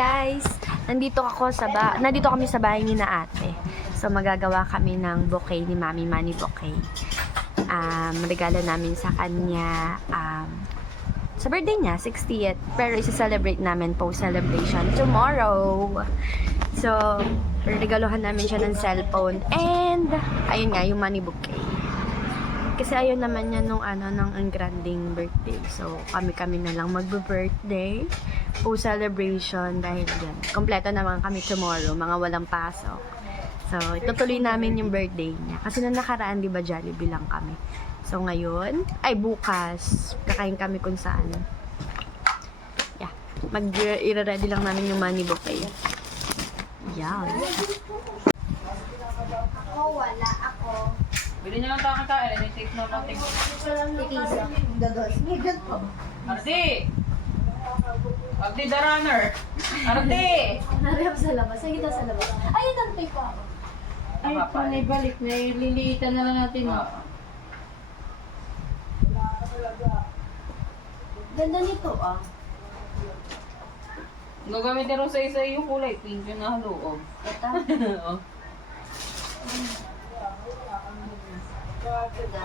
guys! Nandito kami sa bahay ni na ate. So magagawa kami ng bouquet ni Mami Manny Bouquet. Regalo namin sa kanya sa birthday niya, 60th. Pero isa-celebrate namin post-celebration tomorrow. So, regaluhan namin siya ng cellphone. And, ayun nga, yung money bouquet. Kasi ayun naman niya nung ng engranding birthday. So, kami na lang magbe-birthday. Post-celebration dahil yan. Kompleto naman kami tomorrow, mga walang pasok. So, itutuloy namin yung birthday niya. Kasi na nakaraan, di ba, Jollibee lang kami. So, ngayon, bukas, kakain kami kung saan. Yeah. I-ready lang namin yung money bouquet. Yan. Wala ako. Bili niyo lang tayo kain. May tape na natin. Titisa. Gados. Ardi! Ardi the runner! Ardi! Nariyap sa labas. Ay, kita sa labas. Ay, ito tape pa ako. Ay, panay balik na liliitan na lang natin. Ganda nito Gagamitin rin sa isa yung kulay. Pink yung nahaloob. Ito. Oo. Ganda.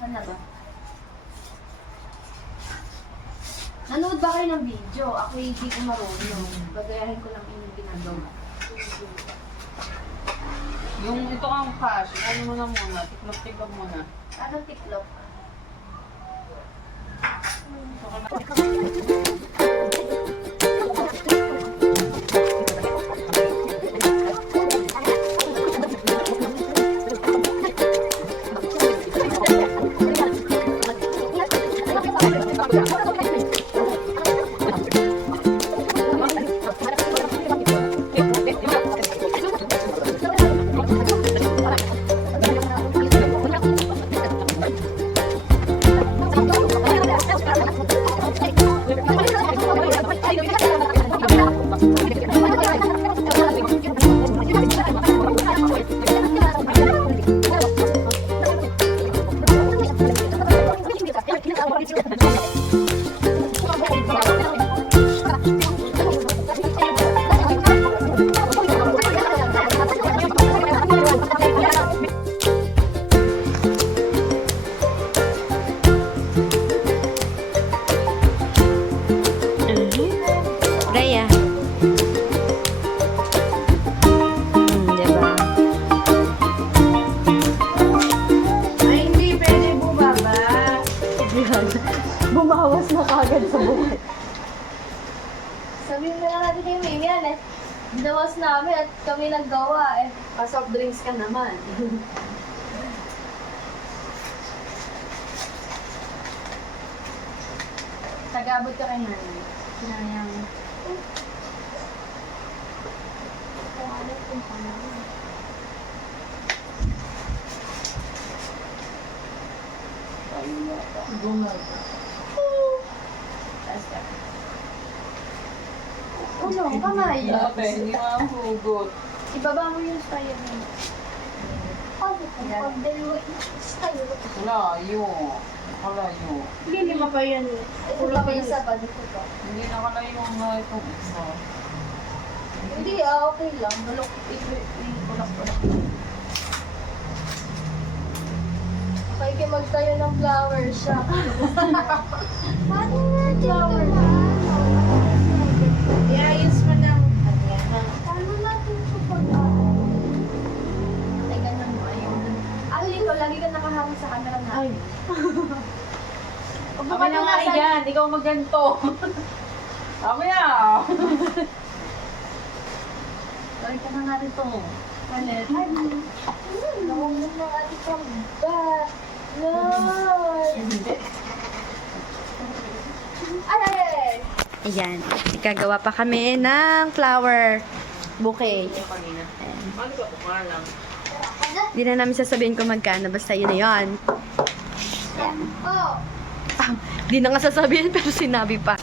Saan na ba? Nanood ba kayo ng video? Ako hindi ko marunong. Bagayahin ko lang yung ginagawa. Yung ito kang cash, ano mo na muna, tiklop-tiklop muna. Anong tiklop? Raya. Diba? Ay, hindi pwede bumaba. Yan. Bumawas na kagad sa buhay. Sabihin mo na natin kay Mimi yan Ginawas namin at kami naggawa Pa-soft drinks ka naman. Tagabot ka kay nanay. Sinayang. Bumaba. Ano? Kamay. Grabe, hindi mahugot. Ibaba mo yung style mo. Pag-dalawa yung style. Layo. Nakalayo. Hindi lima pa yan. Pula pa yung saba dito pa. Hindi nakalayo na itong isa. Hindi okay lang. Balok, bulak-bulak. Okay, kayo magtayo ng flower shop. Paano nga flower I-ayos mo ng Paano natin ito pag Ay, ganun mo. Ayun. Dito, lagi ka nakaharap sa camera natin. Ay. Kami na nga yan. Ikaw magganto. Kami na. Gawin ka na nga rito. Palit. Ay, nawang mo na ating kamba. Lord. Ay! Ayan. Ikagawa pa kami ng flower bouquet. Ano ka pumalang? Hindi na namin sasabihin kung magkano. Basta yun na yun. Oh! Hindi na nga sasabihin pero sinabi pa.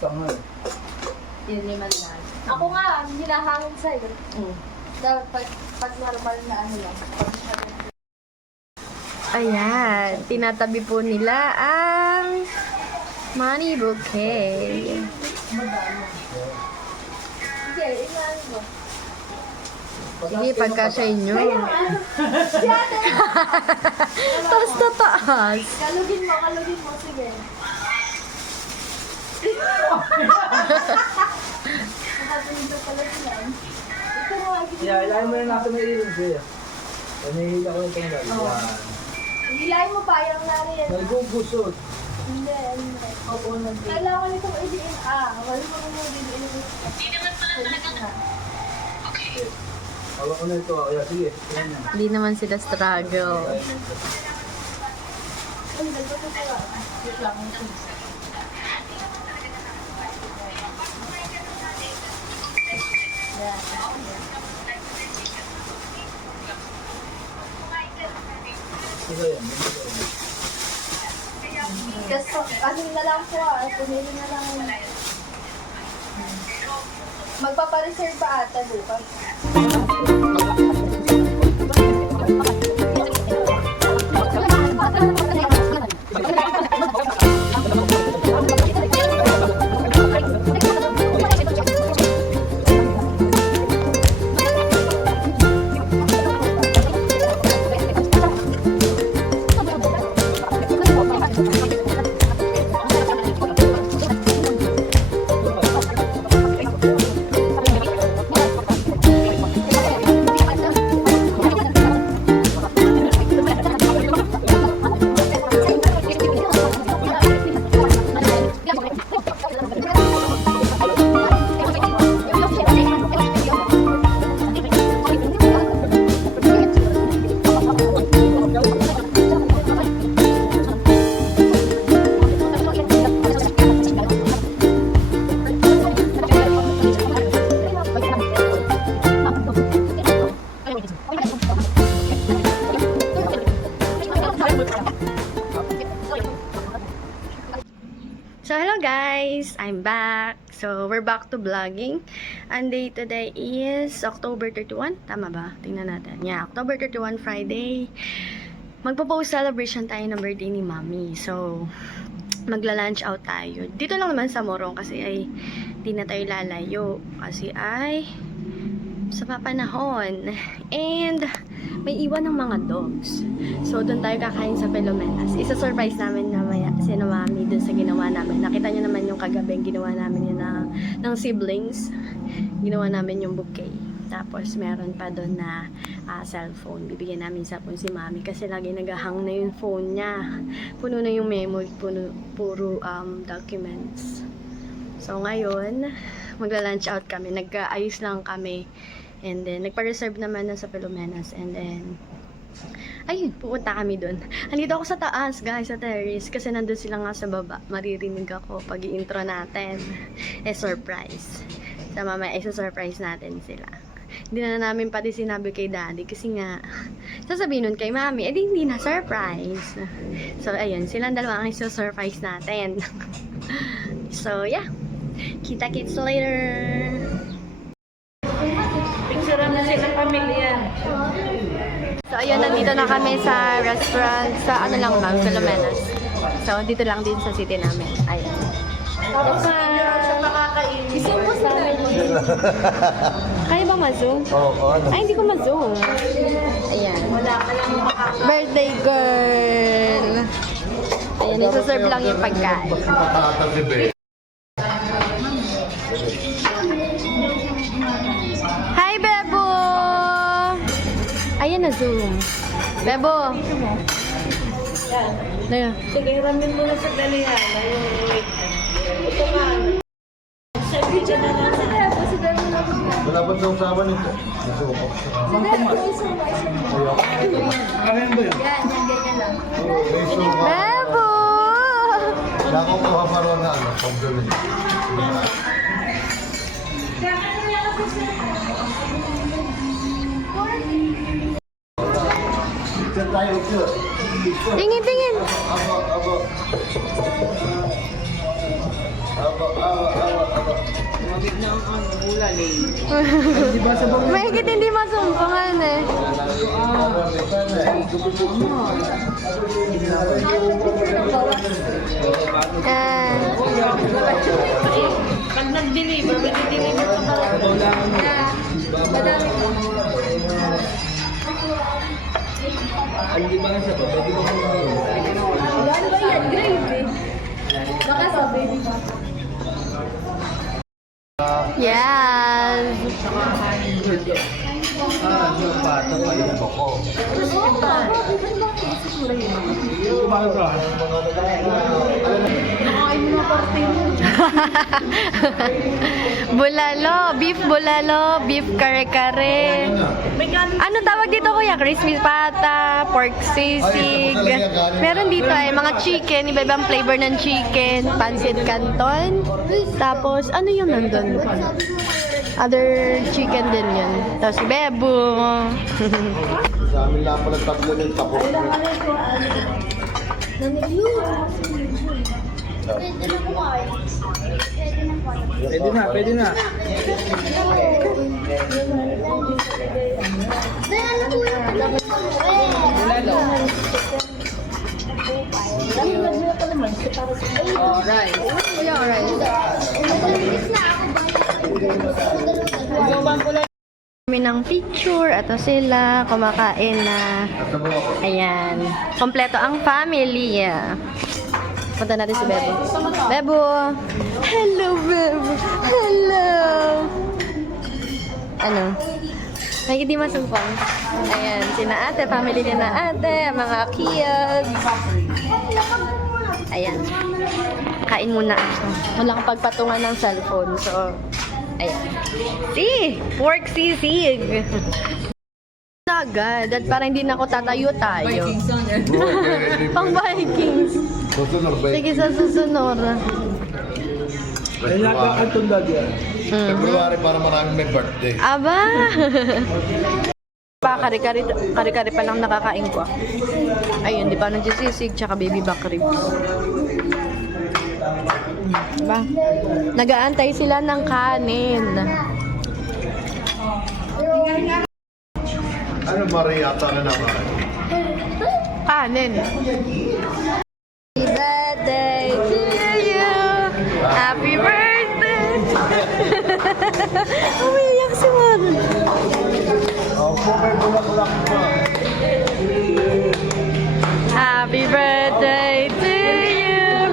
tangal. Yun naman lang. Ako nga, hinahangin sa'yo. Dapat pag normal na ano lang. Ayan, tinatabi po nila ang money bouquet. Sige, inaano mo. Sige, pagka sa inyo. Taas na taas. Kalugin mo, sige. Nakatuloy pala yan. Ito mo, Yeah, ilahin mo na nasa may ilong siya. Panihila ko yung tanggal. Yan. hilahin mo pa yung nari yan. Nagugusot. Hindi, ano na. Kailangan itong idiin. Wala mo muna idiin. Hindi naman pala talaga. Hawak ko na ito. Yeah, sige. Yan yan. Hindi naman sila struggle. Ay, nagbato pala. Wait lang. Ito yan. Kasi, ano na lang po pumili na lang. Magpapareserve pa ata bukas. So, hello guys! I'm back. So, we're back to vlogging. And day today is October 31. Tama ba? Tingnan natin. Yeah, October 31, Friday. Magpo-post celebration tayo ng birthday ni Mami. So, magla-lunch out tayo. Dito lang naman sa Morong kasi ay di na tayo lalayo. Kasi ay sa papanahon. And may iwan ng mga dogs. So, doon tayo kakain sa Pelomenas. Isa-surprise namin namaya si Mami doon sa ginawa namin. Nakita niyo naman yung kagabi ginawa namin yun ng siblings. Ginawa namin yung bouquet. Tapos, meron pa doon na cellphone. Bibigyan namin cellphone si Mami kasi lagi nagahang na yung phone niya. Puno na yung memory, puro documents. So, ngayon, magla-lunch out kami. Nag-ayos lang kami. And then, nagpa-reserve naman na sa Pelomenas. And then, ayun, pupunta kami dun. Andito ako sa taas, guys, sa terrace. Kasi nandun sila nga sa baba. Maririnig ako pag i-intro natin. Surprise. Sa mamaya, surprise natin sila. Hindi na namin pati sinabi kay daddy. Kasi nga, sasabihin nun kay mami, di hindi na surprise. So, ayun, silang dalawa ang surprise natin. So, yeah. Kita-kits later. Picturean na sila pamilya. So, ayun, nandito na kami sa restaurant, sa ano lang ma'am, Pelomenas. So, dito lang din sa city namin. Ayun. Isip mo sa Kaya ba ma-zoom? Oo, ano? Ay, hindi ko ma-zoom. Ayan. Birthday girl. Ayan, isa-serve lang yung pagkain. Hi, Bebo! Ayan na, zoom. Bebo! Ayan. Sige, hiramin mo na sa dalihan. Ito nga. Sabi ka na lang. Wala ba sa usapan nito? Gusto ko. Ano yun ba yun? Yan, ganyan lang. Bebo! Wala akong kuha pa ron na ano, compliment. Diyan tayo ito. Tingin, tingin. Abo. Mabig na ang ano, ulan eh. Mahigit hindi masumpungan eh. Pag nag-deliver, mag-deliver ka ba? Ang di ba nga siya ba? Pwede ba mo Ano ba yan? Gravy. Baka sa baby ba? Yes! Pato pa yung bako. Bulalo, beef kare-kare. Ano tawag dito kuya? Crispy pata, pork sisig. Meron dito ay mga chicken, iba-ibang flavor ng chicken, pancit canton. Tapos ano yung nandun? Other chicken din yun. Tapos bebo. Sa amin lang pala tatlo ng tapos. Pwede na, pwede na. Alright. Kami ng picture. Ito sila. Kumakain na. Ayan. Kompleto ang family. Punta natin si Bebo. Bebo! Hello, Bebo! Hello! Ano? May hindi masumpang. Ayan, sina ate, family din na ate, mga kids. Ayan. Kain muna ako. Walang pagpatungan ng cellphone. So, ayan. Pork sisig! Agad. At parang hindi na ako tatayo-tayo. Pang Vikings. Susunod ba? Sige, sa susunod. Ay, nakakatunda dyan. February para maraming may birthday. Aba! Kari-kari pa lang nakakain ko. Ayun, di pa nagsisisig, tsaka baby back ribs. Diba? Nag-aantay sila ng kanin. Ano Mariata na naman? Kanin. Happy birthday to you. Happy birthday. Umiyak si Juan. Opo, may bulak-bulak pa. Happy birthday to you.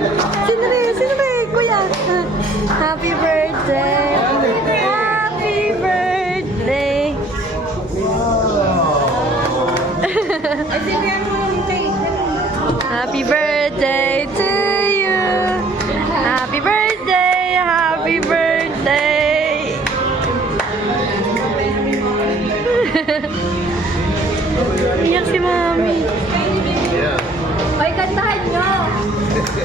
Sino ba? Kuya. Happy birthday. Happy birthday. Happy birthday to you. Happy birthday. Happy birthday. Iyak si Mami. Yeah. Ay, kantahan nyo!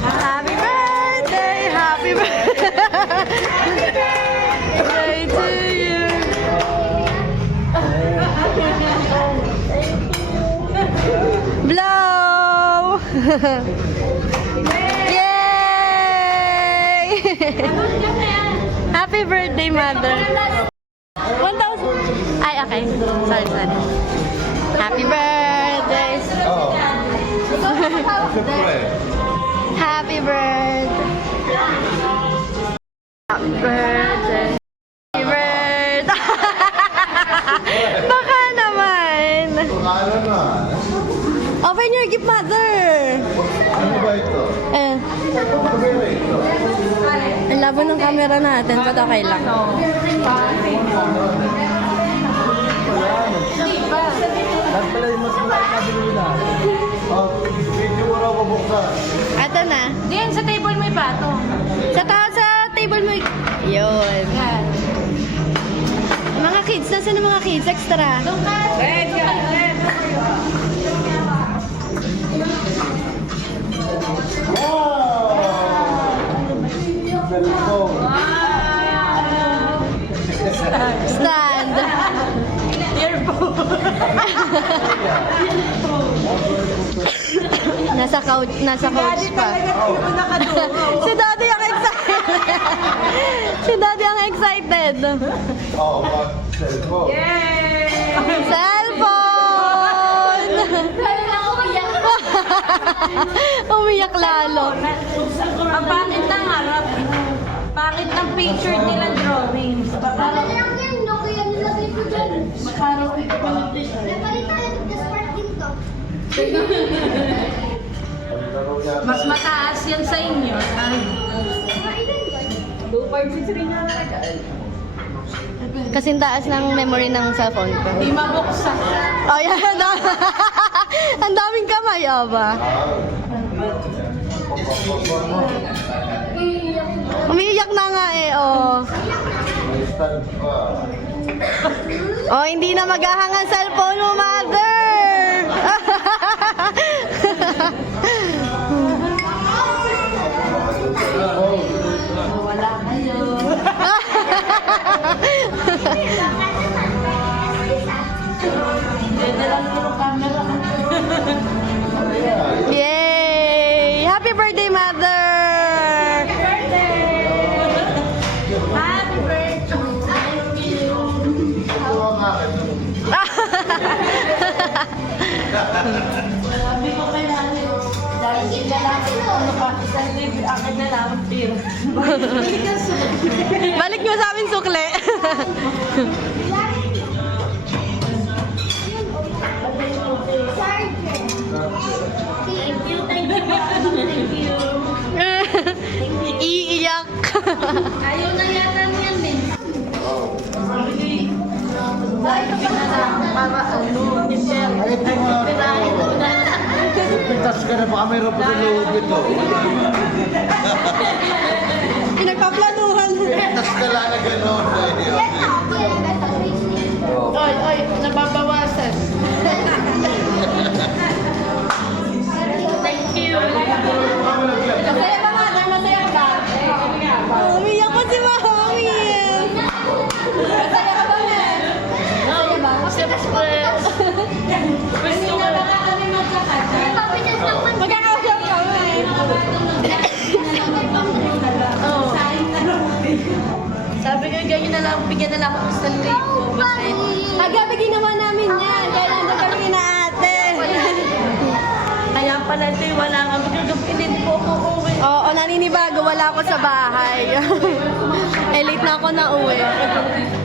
Happy birthday. Happy birthday to you. Blow! Yay! Happy birthday, mother. 1,000. Ay, okay. Sorry. Happy birthday. Oo. Siyempre. Happy birthday. Happy birthday. Happy birthday. Baka naman. Pakala na. Open your gift, mother. Ano ba ito? Eh, Ano ba ito? ang labo ng camera natin. Ba't okay lang? Lahat pala yung mas malaki na binili na. Oh, video mo raw mabuksan. Ito na. Diyan, sa table may bato. Sa table mo. Yun. Yan. Mga kids. Nasaan ang mga kids? Extra. Doon ka. Red, red. Cellphone. Stand. Nasa couch pa. Si Daddy ang excited. Si Daddy ang excited. Oh, cellphone. Cellphone! Umiyak lalo. Ang pangit ng harap. Pangit ng picture nila drawing. Wala lang yan, Nokia nilagay ko dyan. Parang Napalit tayo ng Gaspar dito. mas mataas yan sa inyo. Kasing taas ng memory ng cellphone ko. Di mabuksan. Oh, yan. Ang daming kamay, oh ba? Umiiyak na nga eh, oh. Instant pa. Oh, hindi na maghahang ang cellphone mo, mother! Wala kayo. Dito lang yung camera. Yay! Happy birthday, mother! Happy birthday to you. Sabi ko kay nanay, dahil sila lang ano pa, isang libre, akin na lang ang pira. Balik nyo sa amin sukle. Thank you, thank you. Thank you. Iiyak. Ayaw na yata niyan din. Dahil ka na lang, para ano, teacher. Ay, ito nga. Pirahin mo na. Pitas ka na, baka mayroon pa sa loob ito. Pinagpaplanuhan. Pitas ka lang na gano'n. Oy, oy, nababawasan. Thank you. Masaya ba nga? Masaya ka? Umiyak pa si Mami. Masaya ka ba nga? Masaya ba? Siyempre. Gusto na ba kami magkakasal? Magkakausap kami. Oo. Sabi ko, ganyan na lang, bigyan na lang ako ng Stanley ko. Basta Kagabi ginawa namin yan. Kaya nandun kami na ate. kaya pala ito, wala kami gagapinin po ako uwi. Oo, naninibago. Wala ako sa bahay. Eh, late na ako na uwi.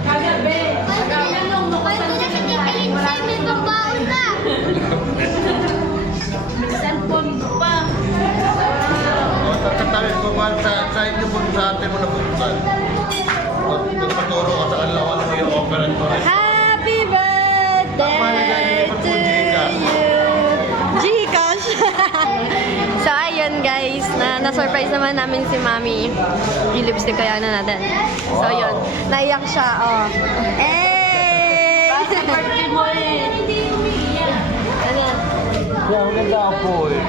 Kagabi. May cellphone ko pa. O, tatatawid ko ba sa inyo po sa atin mo na buksan. Nagpaturo ka sa kanila kung ano yung operator. Happy birthday to you. Gcash. So, ayun guys, na-surprise naman namin si Mami. Yung lipstick kaya na natin. So, yun. Naiyak siya, oh. Eh! Sa birthday mo eh. Ano? Kaya ang ganda ako eh.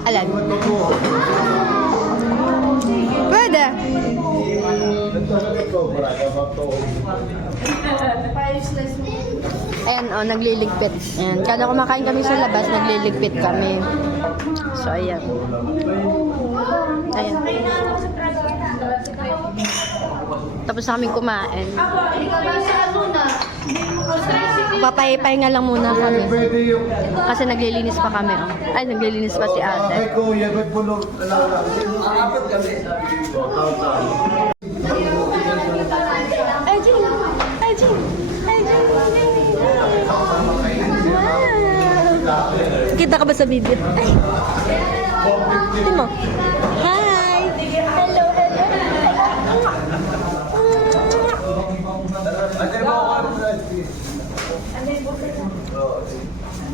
Alan. Pwede. Ayan, oh, nagliligpit. Ayan, kada kumakain kami sa labas, nagliligpit kami. So, ayan. Ayan. Tapos na kaming kumain. Papahinga lang muna kami. Pwede yung... Kasi naglilinis pa kami. Oh. Ay, naglilinis pa si Ay, ate. kuya, ba't puno lalala? Apat kami. Taon-taon. Ay, Jing! Ay, Jing! Ay, Jing! Wow! Kita ka ba sa video? Ay! Tingnan mo. Hi! Hello, hello!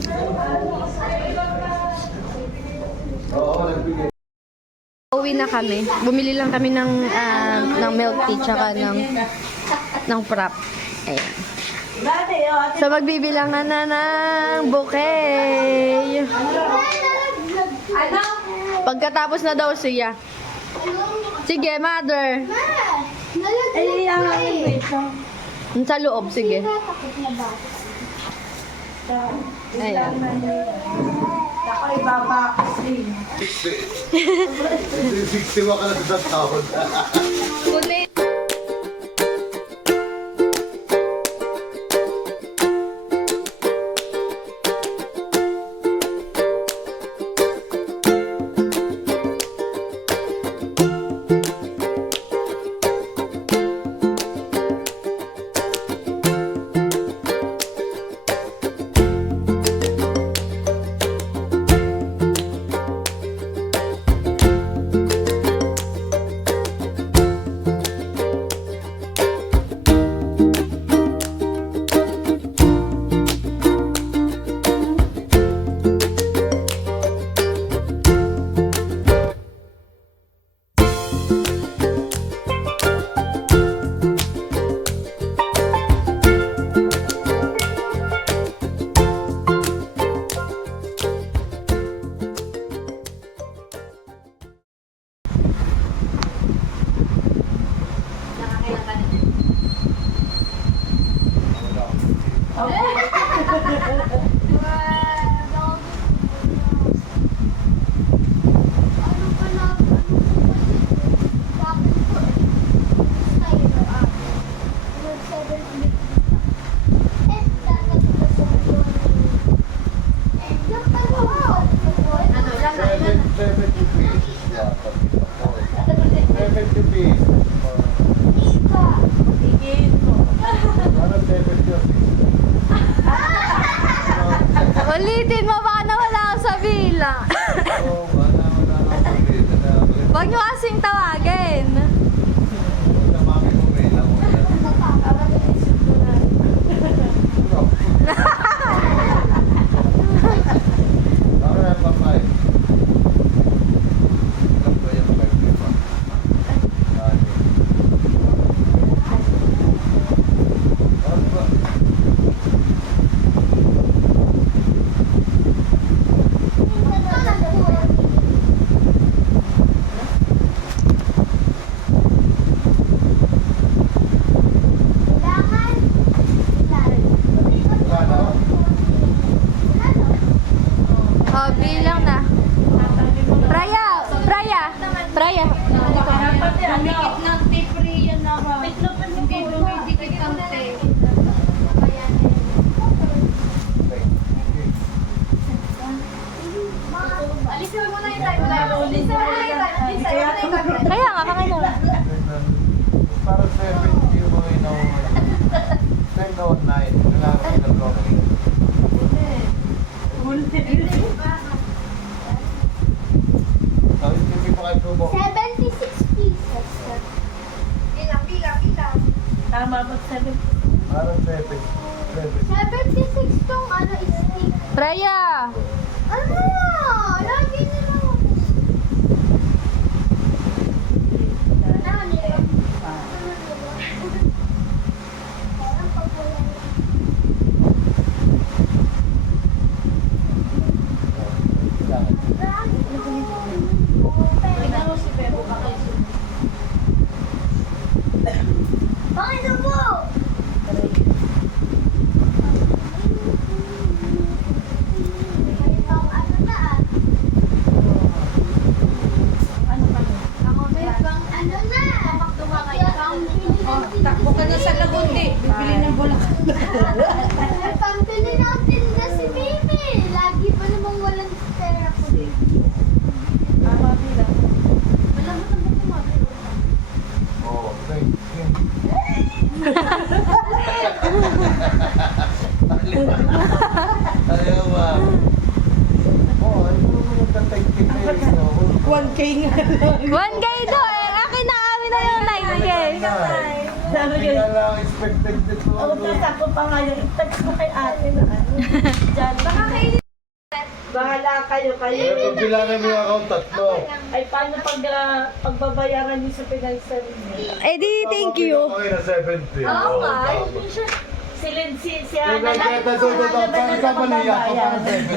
Ano mo ako? Uwi na kami. Bumili lang kami ng milk tea tsaka ng frap. Ayan. So magbibilangan na ng bouquet. Pagkatapos na daw siya. Sige, mother. Sa loob, sige. Ayan. Ako ibabakos din. 60 ka na sa taon. Kulit. Ulitin mo, baka nawala ako sa bilang. Huwag nyo kasing tawagin. Oh, bilang na. Praya! Praya! Praya! Dapat humikit ng tip-free yan na ba? Hindi dumidikit ang tape. Alisin mo muna yung time. Alisin mo muna yung time. Kaya nga, kamay na. Para 70 yung mga inaw. 10 o 9. Kailangan ko ng coffee. Tapos hindi pa kayo tubo. 76 pieces. Bilang. Tama ba 7? Parang 7. 76 tong stick. Praya! Ano? Lagi nila. Bakit po? Takbo ka na sa Lagundi. Bibili ng bulakan. Pambili natin na si Bibi. Lagi pa namang walang pera ko din. Tama bilang. Malambot ang buto mo. Oo, okay. Ayaw ba? Oo, ay mo yung tatagpit na yun. 1K nga lang. 1K do eh! Akin na amin na yung 9K! Sabi Hindi yun. ka lang expected dito. Ako tatakbo pa nga yun. I-text ko kay ate na ano. Diyan. Baka kainin. Bahala kayo. Pagbilangan mo yung account, tatlo. Ay, paano pagbabayaran niyo sa financial niyo? Eh di, thank you. Okay na 70. Oo nga. Si Ana lang.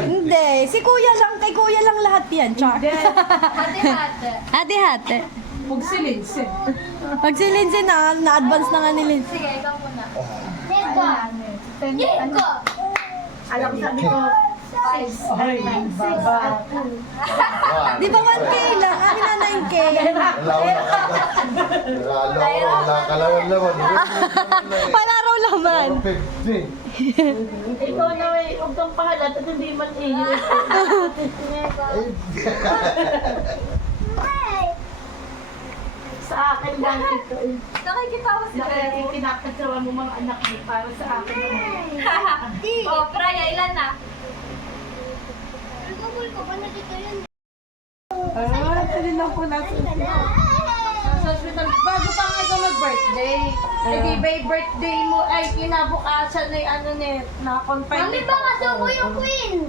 Hindi, si kuya lang, kay kuya lang lahat yan, Char. Hati-hati. Hati-hati. Huwag silinsin. Pag si Lindsay na-advance na nga ni Lindsay. Sige, ikaw muna. Nico! Alam sabi ko, ay, baba. Di ba 1K lang? Amin na 9K. Wala kalawan naman. Wala raw laman. 50. Ikaw na may huwag kang pahalat at hindi man iyo. Sa akin lang ito eh. Nakikitawa si Dahil kinakatsawa mo mga anak mo para sa akin. Oh, Praya, ilan na? Google ko pa na dito yun. Sali lang po natin. Sa hospital, bago pa nga ikaw mag-birthday. Hindi ba yung birthday mo ay kinabukasan na yung ano net, na-confine Mami, nito. baka subo yung queen.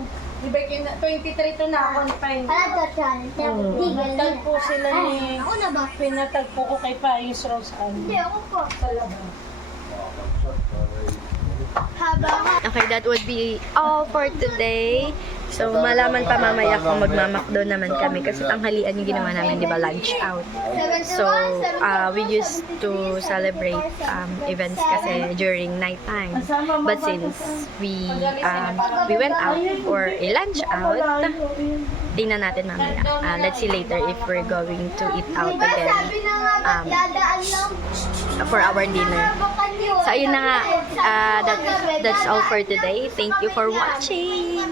Di ba 23 to na-confine. Para to, Chan. Tigil na. Tagpo sila ni... Ako na ba? Pinatagpo ko kay Payus Rose Hindi, ako po. sa labas. Haba. Okay, that would be all for today. So, malaman pa mamaya kung magmamakdo naman kami kasi tanghalian yung ginawa namin, di ba, lunch out. So, we used to celebrate events kasi during night time. But since we went out for a lunch out, tingnan natin mamaya. Let's see later if we're going to eat out again Sabi na nga, ba't dadaan lang? for our dinner. Bakan yun. So, ayun na nga. That's all for today. Thank you for watching.